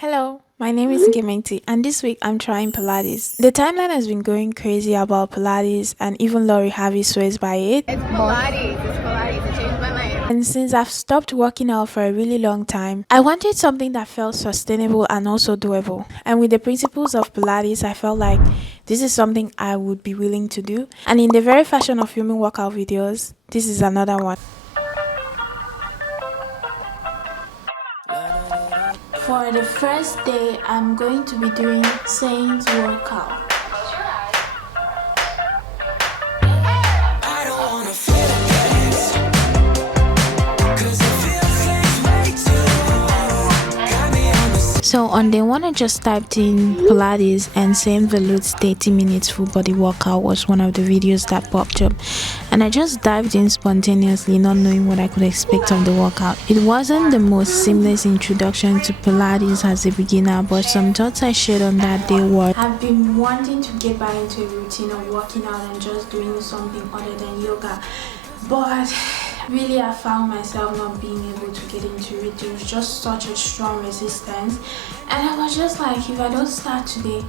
Hello, my name is Nkemek-nti, and this week I'm trying Pilates. The timeline has been going crazy about Pilates, and even Laurie Harvey swears by it. It's Pilates. It's Pilates. I changed my mind. And since I've stopped working out for a really long time, I wanted something that felt sustainable and also doable. And with the principles of Pilates, I felt like this is something I would be willing to do. And in the very fashion of filming workout videos, this is another one. For the first day, I'm going to be doing Saints workout. So on day one, I just typed in Pilates and Saint Velout's 30 minutes full body workout was one of the videos that popped up. And I just dived in spontaneously, not knowing what I could expect of the workout. It wasn't the most seamless introduction to Pilates as a beginner, but some thoughts I shared on that day were I've been wanting to get back into a routine of working out and just doing something other than yoga. But really, I found myself not being able to get into it. There was just such a strong resistance, and I was just like, if I don't start today,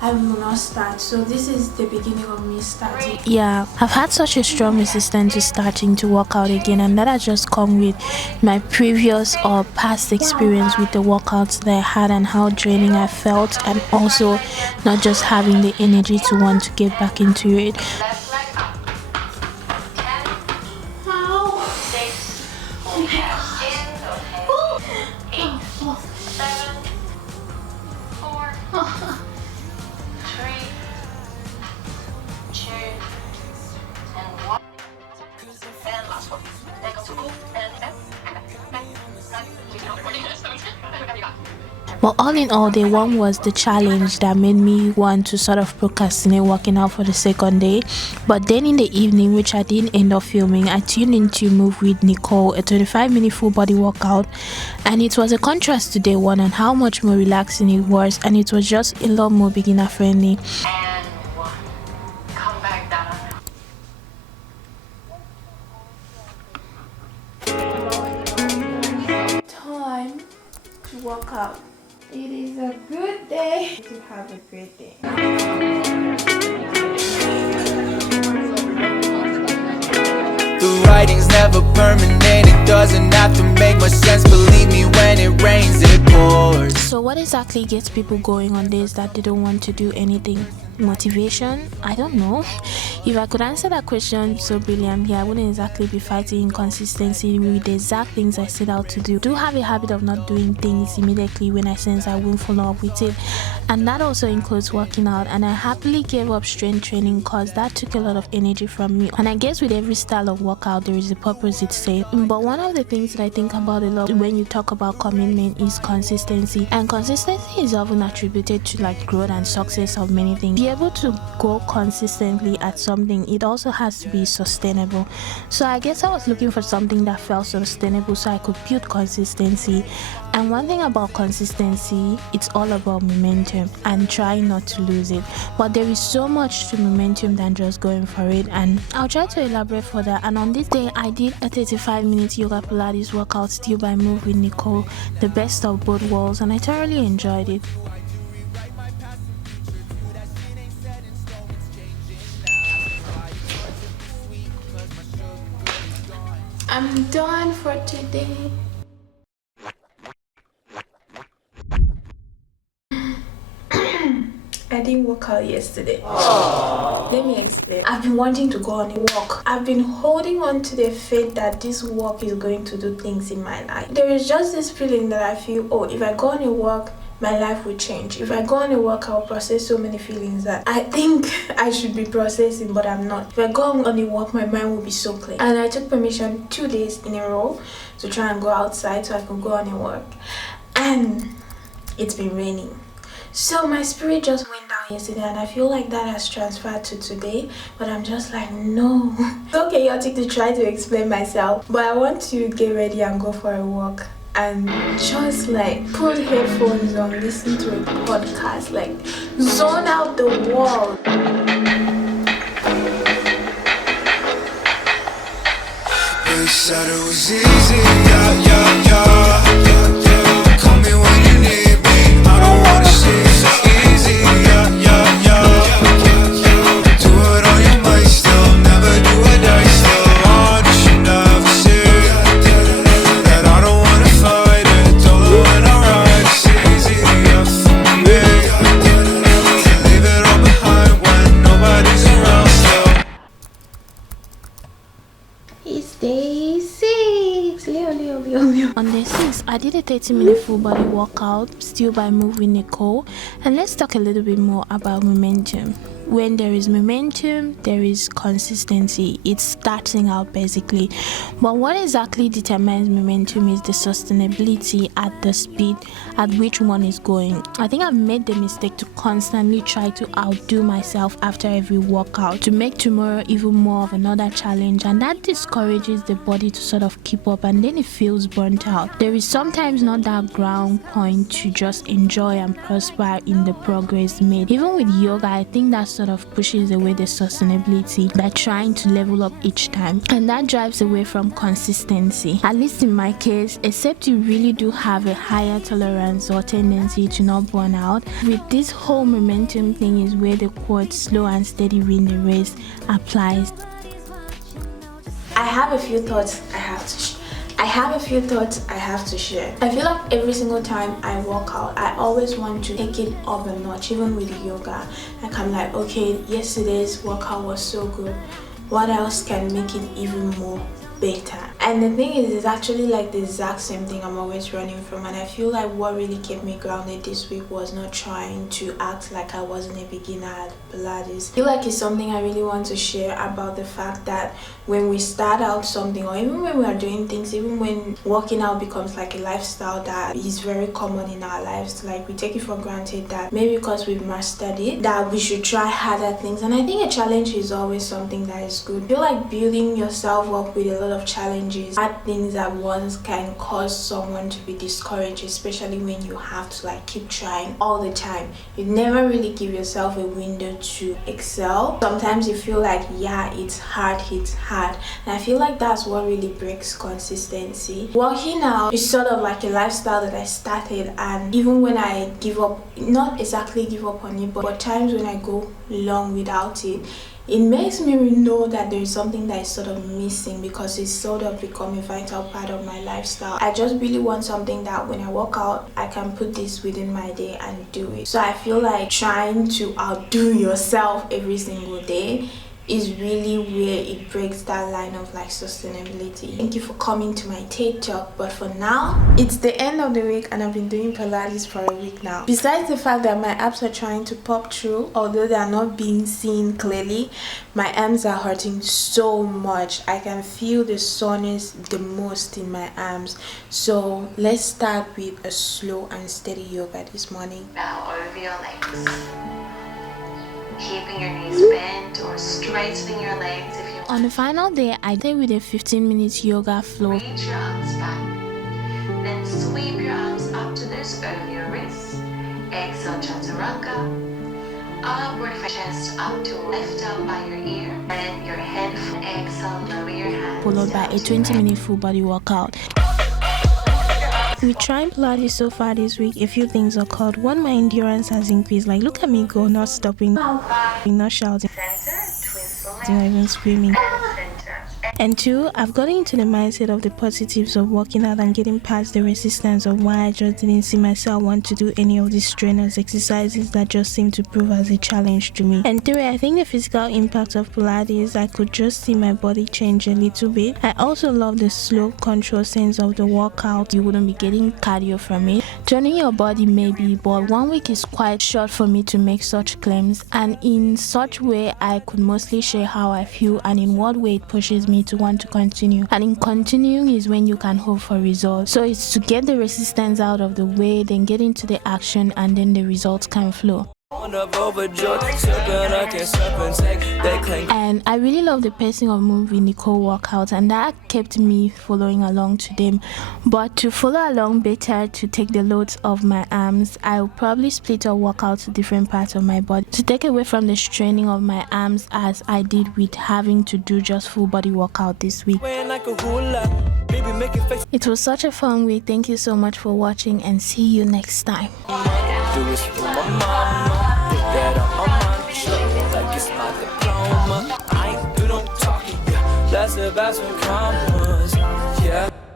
I will not start. So this is the beginning of me starting. Yeah, I've had such a strong resistance to starting to work out again, and that has just come with my previous or past experience with the workouts that I had and how draining I felt, and also not just having the energy to want to get back into it. Well, all in all, day one was the challenge that made me want to sort of procrastinate working out for the second day. But then in the evening, which I didn't end up filming, I tuned into Move with Nicole, a 25-minute full body workout. And it was a contrast to day one and how much more relaxing it was. And it was just a lot more beginner friendly. And one. Come back down. Time to work out. It is a good day to have a great day. The writing's never permanent, it doesn't have to make much sense. Believe me, when it rains, it pours. So what exactly gets people going on days that they don't want to do anything? Motivation? I don't know. If I could answer that question so brilliantly, I wouldn't exactly be fighting inconsistency with the exact things I set out to do. I do have a habit of not doing things immediately when I sense I won't follow up with it, and that also includes working out. And I happily gave up strength training because that took a lot of energy from me. And I guess with every style of workout, there is a purpose it's saying. But one of the things that I think about a lot when you talk about commitment is consistency, and consistency is often attributed to like growth and success of many things. Be able to go consistently at something, it also has to be sustainable. So I guess I was looking for something that felt sustainable so I could build consistency. And one thing about consistency, it's all about momentum and trying not to lose it. But there is so much to momentum than just going for it, and I'll try to elaborate further. And on this day, I did a 35-minute yoga Pilates workout still by Move with Nicole, the best of both worlds, and I thoroughly enjoyed it. I'm done for today. I didn't work out yesterday. Let me explain. I've been wanting to go on a walk. I've been holding on to the faith that this walk is going to do things in my life. There is just this feeling that I feel, oh, if I go on a walk, my life will change. If I go on a walk, I'll process so many feelings that I think I should be processing, but I'm not. If I go on a walk, my mind will be so clear. And I took permission 2 days in a row to try and go outside so I could go on a walk. And it's been raining. So my spirit just went down yesterday, and I feel like that has transferred to today, but I'm just like, no. It's so chaotic to try to explain myself, but I want to get ready and go for a walk and just like put headphones on, listen to a podcast, like zone out the world. They said it was easy, yeah, yeah, yeah. Call me when you need me. did a 30-minute full body workout, still by Move with Nicole. And let's talk a little bit more about momentum. When there is momentum, there is consistency. It's starting out basically. But what exactly determines momentum is the sustainability at the speed at which one is going. I think I've made the mistake to constantly try to outdo myself after every workout, to make tomorrow even more of another challenge, and that discourages the body to sort of keep up, and then it feels burnt out. There is sometimes not that ground point to just enjoy and prosper in the progress made. Even with yoga, I think that sort of pushes away the sustainability by trying to level up each time, and that drives away from consistency. At least in my case, except you really do have a higher tolerance or tendency to not burn out. With this whole momentum thing is where the quote slow and steady win the race applies. I have a few thoughts I have to share. I feel like every single time I work out, I always want to take it up a notch, even with yoga. Like I'm like, okay, yesterday's workout was so good. What else can make it even more better? And the thing is, it's actually like the exact same thing I'm always running from, and I feel like what really kept me grounded this week was not trying to act like I wasn't a beginner at Pilates. I feel like it's something I really want to share about the fact that when we start out something, or even when we are doing things, even when working out becomes like a lifestyle that is very common in our lives, like we take it for granted that maybe because we've mastered it, that we should try harder things. And I think a challenge is always something that is good. I feel like building yourself up with a lot of challenges, hard things at once, can cause someone to be discouraged, especially when you have to like keep trying all the time. You never really give yourself a window to excel. Sometimes you feel like, yeah, it's hard, and I feel like that's what really breaks consistency. Working out is sort of like a lifestyle that I started, and even when I give up, not exactly give up on it, but times when I go long without it, it makes me know that there is something that is sort of missing, because it's sort of become a vital part of my lifestyle. I just really want something that when I work out, I can put this within my day and do it. So I feel like trying to outdo yourself every single day is really where it breaks that line of like sustainability. Thank you for coming to my TED Talk, but for now, it's the end of the week and I've been doing Pilates for a week now. Besides the fact that my abs are trying to pop through, although they are not being seen clearly, my arms are hurting so much. I can feel the soreness the most in my arms. So let's start with a slow and steady yoga this morning. Now over your legs. Keeping your knees bent or straightening your legs if you want. On the final day, I did with a 15-minute yoga flow. Reach your arms back. Then sweep your arms up to this over your wrists. Exhale, chaturanga. Upward chest up to lift up by your ear. And your head. Exhale, lower your hands. Followed by a 20-minute full body workout. With trying Pilates so far this week, a few things occurred. One, my endurance has increased. Like, look at me go, not stopping, not shouting, not even screaming. And two, I've gotten into the mindset of the positives of working out and getting past the resistance of why I just didn't see myself want to do any of these strenuous exercises that just seem to prove as a challenge to me. And three, I think the physical impact of Pilates, I could just see my body change a little bit. I also love the slow control sense of the workout. You wouldn't be getting cardio from it. Turning your body maybe, but 1 week is quite short for me to make such claims, and in such way I could mostly share how I feel and in what way it pushes me to want to continue. And in continuing is when you can hope for results. So it's to get the resistance out of the way, then get into the action, and then the results can flow. And I really love the pacing of Move with Nicole workouts, and that kept me following along to them. But to follow along better, to take the loads of my arms, I'll probably split up workouts to different parts of my body to take away from the straining of my arms, as I did with having to do just full body workout this week. It was such a fun week. Thank you so much for watching, and see you next time. That on my show, like it's my diploma. I ain't do no talking, that's about some commas.